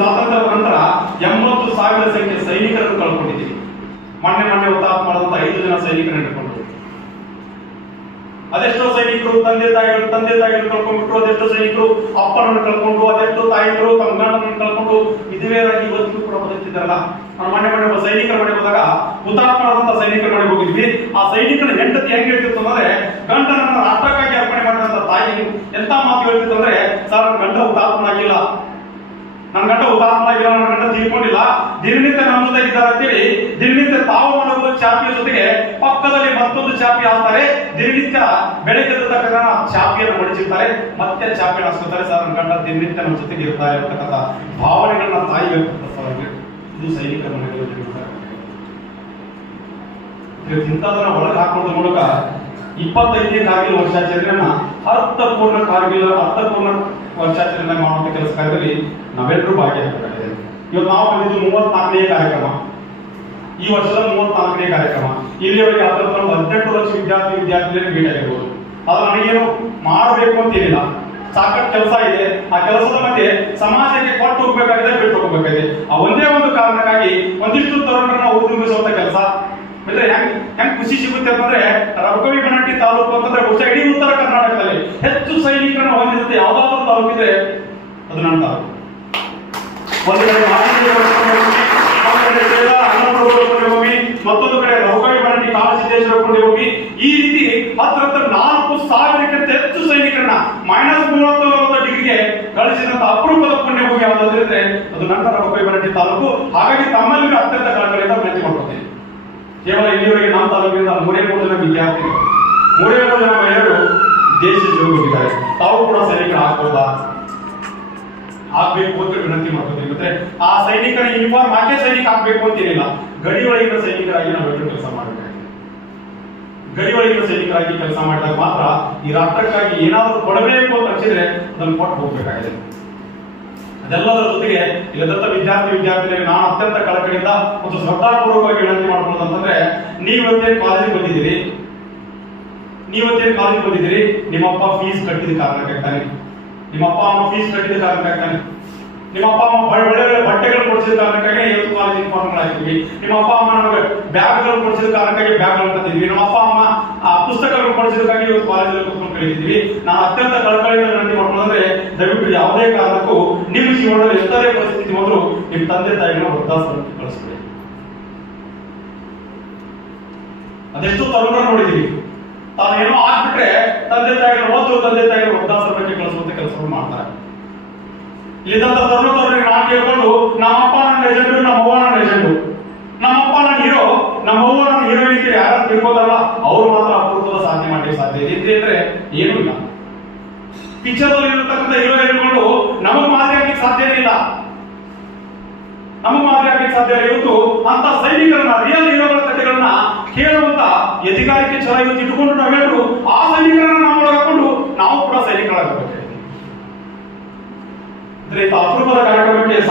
ಸ್ವಾತಂತ್ರ್ಯದ ನಂತರ ಎಂಬತ್ತು ಸಾವಿರ ಸಂಖ್ಯೆ ಸೈನಿಕರನ್ನು ಕಳ್ಕೊಂಡಿದ್ದೀವಿ. ಮೊನ್ನೆ ಮೊನ್ನೆ ಹುತಾತ್ಮ ಮಾಡಿದಂತ ಐದು ಜನ ಸೈನಿಕರನ್ನು ಇಟ್ಕೊಂಡು ಅದೆಷ್ಟೋ ಸೈನಿಕರು ತಂದೆ ತಾಯಿಗಳು ತಂದೆ ತಾಯಿಗಳು ಕಳ್ಕೊಂಡ್ಬಿಟ್ರು, ಅದೆಷ್ಟೋ ಸೈನಿಕರು ಅಪ್ಪನನ್ನು ಕಳ್ಕೊಂಡು ಅದೆಷ್ಟೋ ತಾಯಿಗಳು ತಮ್ಮ ಗಂಡನನ್ನು ಕಳ್ಕೊಂಡು ವಿಧವೆಯರಾಗಿ ಇವತ್ತಿಗೂ ಕೂಡ ಬದುಕ್ತಿದ್ದಾರಲ್ಲ. ನಾನು ಮೊನ್ನೆ ಒಬ್ಬ ಸೈನಿಕರ ಮನೆ ಹೋದಾಗ ಹುತಾತ್ಮರಾದಂತ ಸೈನಿಕರ ಮನೆಗೆ ಹೋಗಿದ್ವಿ. ಆ ಸೈನಿಕರ ಹೆಂಡತಿ ಹೆಂಗ್ ಹೇಳ್ತಿತ್ತು ಅಂದ್ರೆ, ಗಂಡನನ್ನು ರಾಷ್ಟ್ರಕ್ಕಾಗಿ ಅರ್ಪಣೆ ಮಾಡಿದಂತ ತಾಯಿ. ಎಂತ ಮಾತು ಹೇಳ್ತಿತ್ತು ಅಂದ್ರೆ ಸರ್ ನನ್ನ ಗಂಡ ಹುತಾತ್ಮನಾಗಿಲ್ಲ ನನ್ನ ಗಂಡ ಹುತಾತ್ಮನಾಗಿಲ್ಲ ನನ್ನ ತೀರ್ಕೊಂಡಿಲ್ಲ ದಿನನಿತ್ಯ ನಮ್ಮ ಜೊತೆ ಇದ್ದಾರೆ ಅಂತೇಳಿ ದಿನನಿತ್ಯ ತಾವು ಮಾಡುವ ಚಾಪಿಯ ಜೊತೆಗೆ ಪಕ್ಕದಲ್ಲಿ ಮತ್ತೊಂದು ಚಾಪಿ ಹಾಕ್ತಾರೆ. ದಿನನಿತ್ಯ ಬೆಳಗ್ಗೆ ತಕ್ಕಂತ ಚಾಪಿಯನ್ನು ಹೊಡಿಸಿರ್ತಾರೆ ಮತ್ತೆ ಚಾಪಿ ಹಾಸ್ಕೊತಾರೆ ಸರ್ ನನ್ನ ಗಂಡ ದಿನನಿತ್ಯ ನಮ್ಮ ಜೊತೆಗೆ ಇರ್ತಾರೆ ಅಂತಕ್ಕಂಥ ಭಾವನೆಗಳನ್ನ ತಾಯಿ ವ್ಯಕ್ತಪಡಿಸ್ತಾರೆ. ಇದು ಇವತ್ತು ಇಂಥದನ್ನ ಒಳಗೆ ಹಾಕೋದ್ರ ಮೂಲಕ ಇಪ್ಪತ್ತೈದನೇ ಕಾರ್ಗಿಲ್ ವರ್ಷಾಚರಣೆಯನ್ನ ಅರ್ಥಪೂರ್ಣ ಕಾರ್ಗಿಲ್ ಅರ್ಥಪೂರ್ಣ ವರ್ಷಾಚರಣೆ ಮಾಡುವಂತ ಕೆಲಸ ಕಾರ್ಯದಲ್ಲಿ ನಾವೆಲ್ಲರೂ ಭಾಗಿಯಾಗಬೇಕಾಗಿದೆ ಇವತ್ತು ನಾವು ಬಂದಿದ್ದು ಮೂವತ್ನಾಲ್ಕನೇ ಕಾರ್ಯಕ್ರಮ. ಈ ವರ್ಷದ ಮೂವತ್ನಾಲ್ಕನೇ ಕಾರ್ಯಕ್ರಮ. ಇಲ್ಲಿಯವರೆಗೆ ಹತ್ತತ್ರ ಹದಿನೆಂಟು ಲಕ್ಷ ವಿದ್ಯಾರ್ಥಿ ವಿದ್ಯಾರ್ಥಿಗಳಿಗೆ ಭೇಟಿಯಾಗಿರ್ಬೋದು ಅದು ನನಗೇನು ಮಾಡಬೇಕು ಅಂತ ಏನಿಲ್ಲ. ಸಾಕಷ್ಟು ಕೆಲಸ ಇದೆ. ಆ ಕೆಲಸದ ಮಧ್ಯೆ ಸಮಾಜಕ್ಕೆ ಕೊಟ್ಟು ಹೋಗ್ಬೇಕಾಗಿದೆ, ಬಿಟ್ಟು ಹೋಗ್ಬೇಕಾಗಿದೆ. ಆ ಒಂದೇ ಒಂದು ಕಾರಣಕ್ಕಾಗಿ ಒಂದಿಷ್ಟು ತರುಣರನ್ನ ಹುರಿದುಂಬಿಸುವಂತ ಕೆಲಸ. ಅಂದ್ರೆ ಹೆಂಗ್ ಹೆಂಗ್ ಖುಷಿ ಸಿಗುತ್ತೆ ಅಂತಂದ್ರೆ ರಘುವಿ ಬನಟ್ಟಿ ತಾಲೂಕು ಅಂತಂದ್ರೆ ಬಹುಶಃ ಇಡೀ ಉತ್ತರ ಕರ್ನಾಟಕದಲ್ಲಿ ಇದ್ರೆ ಅದು ನನ್ನ ಮತ್ತೊಂದು ಕಡೆ ಕಾಲಸಿದ್ದೇಶ್ವರ ಹೋಗಿ, ಈ ರೀತಿ ಹತ್ರ ನಾಲ್ಕು ಸಾವಿರಕ್ಕಿಂತ ಹೆಚ್ಚು ಸೈನಿಕರನ್ನ ಮೈನಸ್ ಕಳಿಸಿದಂತ ಅಪರೂಪದ ಪುಣ್ಯ ಹೋಗಿ ಅದು ನಂತರ ಬನಟ್ಟಿ ತಾಲೂಕು. ಹಾಗಾಗಿ ತಮ್ಮಲ್ಲಿ ಅತ್ಯಂತ ಕಳಕಳಿಯಿಂದ ವಿನಂತಿ ಮಾಡ್ಕೊತೀನಿ ಕೇವಲ ಇಲ್ಲಿವರೆಗೆ ನಮ್ಮ ತಾಲೂಕಿನಿಂದ ಮೂರೇ ಮೂರು ಜನ ವಿದ್ಯಾರ್ಥಿಗಳು. ಮೂರೇ ಮೂರು ಜನ ಮಹಿಳೆಯರು ದೇಶ ಜೋಗಿ ಹೋಗಿದ್ದಾರೆ ತಾವು ಕೂಡ ಸೈನಿಕರು ಹಾಕೋದಾ ಅಂತ ವಿನಂತಿ ಮಾಡ್ತೀನಿ ಮತ್ತೆ ಆ ಸೈನಿಕರ ಯೂನಿಫಾರ್ಮ್ ಹಾಕಿ ಸೈನಿಕ ಹಾಕ್ಬೇಕು ಅಂತೇನಿಲ್ಲ ಗಡಿ ಒಳಗಿನ ಸೈನಿಕರಾಗಿ ನಾವು ಎಲ್ಲರೂ ಕೆಲಸ ಮಾಡಬೇಕು. ಗಡಿ ಒಳಗಿನ ಸೈನಿಕರಾಗಿ ಕೆಲಸ ಮಾಡಿದಾಗ ಮಾತ್ರ ಈ ರಾಷ್ಟ್ರಕ್ಕಾಗಿ ಏನಾದರೂ ಕೊಡಬೇಕು ಅಂತ ಅನಿಸಿದ್ರೆ ಅದನ್ನು ಕೊಟ್ಟು ಹೋಗ್ಬೇಕಾಗಿದೆ. ಅದೆಲ್ಲದರ ಜೊತೆಗೆ ಇಲ್ಲದಂತ ವಿದ್ಯಾರ್ಥಿ ವಿದ್ಯಾರ್ಥಿಗಳಿಗೆ ನಾನು ಅತ್ಯಂತ ಕಳಕಳಿಯಿಂದ ಮತ್ತು ಶ್ರದ್ಧಾಪೂರ್ವಕವಾಗಿ ವಿನಂತಿ ಮಾಡ್ಕೊಳ್ಳೋದು ಅಂತಂದ್ರೆ ನೀವತ್ತೇನು ಕಾಲೇಜಿಗೆ ಬಂದಿದ್ದೀರಿ. ನೀವತ್ತೇನು ಕಾಲೇಜ್ ಬಂದಿದ್ದೀರಿ ನಿಮ್ಮಪ್ಪ ಫೀಸ್ ಕಟ್ಟಿದ ಕಾರಣಕ್ಕೆ ಕಟ್ತಾನೆ ನಿಮ್ಮಪ್ಪ ಅಮ್ಮ ಫೀಸ್ ಕಟ್ಟಿದ ಕಾರಣಕ್ಕಾಗಿ ನಿಮ್ಮಪ್ಪ ಅಮ್ಮ ಒಳ್ಳೆ ಒಳ್ಳೆ ಬಟ್ಟೆಗಳು ಕೊಡಿಸಿದ ಕಾರಣಕ್ಕಾಗಿ ಇವತ್ತು ಕಾಲೇಜ್ ಯೂನಿಫಾರ್ಮ್ ಹಾಕಿದ್ವಿ ನಿಮ್ಮ ಅಪ್ಪ ಅಮ್ಮ ನಮಗೆ ಬ್ಯಾಗ್ಗಳು ಕೊಡಿಸಿದ ಕಾರಣಕ್ಕಾಗಿ ಬ್ಯಾಗ್ಗಳು ತಂದಿದ್ವಿ ನಮ್ಮ ಅಪ್ಪ ಅಮ್ಮ, ಆ, ಪುಸ್ತಕಗಳು ಕೊಡಿಸಿದಕ್ಕಾಗಿ ಇವತ್ತು ಕಾಲೇಜಲ್ಲಿ ಕೂತ್ಕೊಂಡು ಕಲಿತಿದ್ವಿ ನಾನು ಅತ್ಯಂತ ಕಳಕಳಿಯಿಂದ ವಿನಂತಿ ಮಾಡ್ಕೊಂಡ್ರೆ ದಯವಿಟ್ಟು ಯಾವುದೇ ಕಾರಣಕ್ಕೂ ನಿಮ್ಮ ಜೀವನದಲ್ಲಿ ಎಷ್ಟೇ ಪರಿಸ್ಥಿತಿ ಹೋದ್ರು ನಿಮ್ಮ ತಂದೆ ತಾಯಿಗಳ ವೃದ್ಧಾಶ್ರಮಕ್ಕೆ ಕಳಿಸ್ತೀವಿ ಅದೆಷ್ಟು ತರುಣ ನೋಡಿದೀವಿ ತಾನು ಏನೋ ಆಗ್ಬಿಟ್ರೆ ತಂದೆ ತಾಯಿಗಳು ಓದು ತಂದೆ ತಾಯಿಗಳು ವೃದ್ಧಾಶ್ರಮಕ್ಕೆ ಕಳಿಸುವಂತ ಕೆಲಸವನ್ನು ಮಾಡ್ತಾರೆ. ಇಲ್ಲಿದ್ದಂತ ತರುಣ ತರುಣಿಗೆ ನಾನು ಕೇಳ್ಕೊಂಡು, ನಮ್ಮಪ್ಪ ನನ್ನ ಲೆಜೆಂಡು ನಮ್ಮ ಅವ್ವ ನನ್ನ ಲೆಜೆಂಡು ನಮ್ಮಪ್ಪ ನನ್ನ ಹೀರೋ ನಮ್ಮ ಅವ್ವ ನನ್ನ ಇದ್ರೆ ಯಾರು ತಿಳ್ಕೋದಲ್ಲ ಅವ್ರು ಮಾತ್ರ ಅಪರೂಪದ ಸಾಧನೆ ಮಾಡ್ಲಿಕ್ಕೆ ಸಾಧ್ಯ ಇದೆ. ಅಂದ್ರೆ ಏನು ಇಲ್ಲ. ಪಿಕ್ಚರ್ ಅಲ್ಲಿ ಇರತಕ್ಕಂಥ ಹೀರೋ ಹೇಳ್ಕೊಂಡು, ನಮಗ್ ಮಾದರಿ ಆಗ್ಲಿಕ್ಕೆ ಸಾಧ್ಯನೇ ಇಲ್ಲ. ನಮಗ್ ಮಾದರಿ ಆಗ್ಲಿಕ್ಕೆ ಸಾಧ್ಯ ಇವತ್ತು ಅಂತ ಸೈನಿಕರನ್ನ ರಿಯಲ್ ಹೀರೋಗಳ ಕಥೆಗಳನ್ನ ಕೇಳುವಂತ ಎದಿಗಾರಿಕೆ ಛಲ ಇವತ್ತು ಇಟ್ಕೊಂಡು ನಾವೆಲ್ಲರೂ